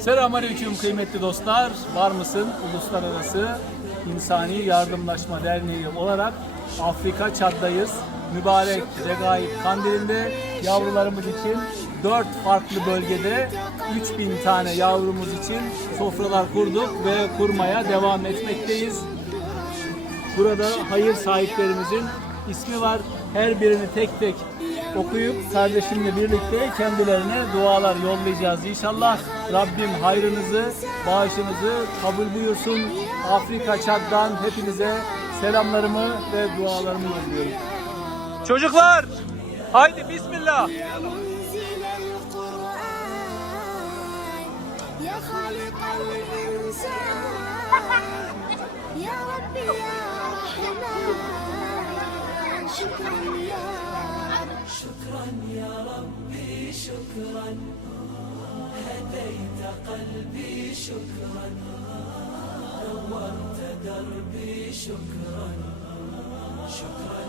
Selamünaleyküm kıymetli dostlar. Var mısın? Uluslararası İnsani Yardımlaşma Derneği olarak Afrika Çad'dayız. Mübarek Regaib Kandili'nde yavrularımız için 4 farklı bölgede 3000 tane yavrumuz için sofralar kurduk ve kurmaya devam etmekteyiz. Burada hayır sahiplerimizin ismi var. Her birini tek tek okuyup kardeşimle birlikte kendilerine dualar yollayacağız inşallah. Rabbim hayrınızı, bağışınızı kabul buyursun. Afrika Çad'dan hepinize selamlarımı ve dualarımı yolluyorum. Çocuklar, haydi bismillah. منزل القرآن يا خالق الإنسان يا ربي يا رحمن شكرا يا شكرا يا ربي شكرا. هديت قلبي شكرا نورت دربي شكرا شكرا.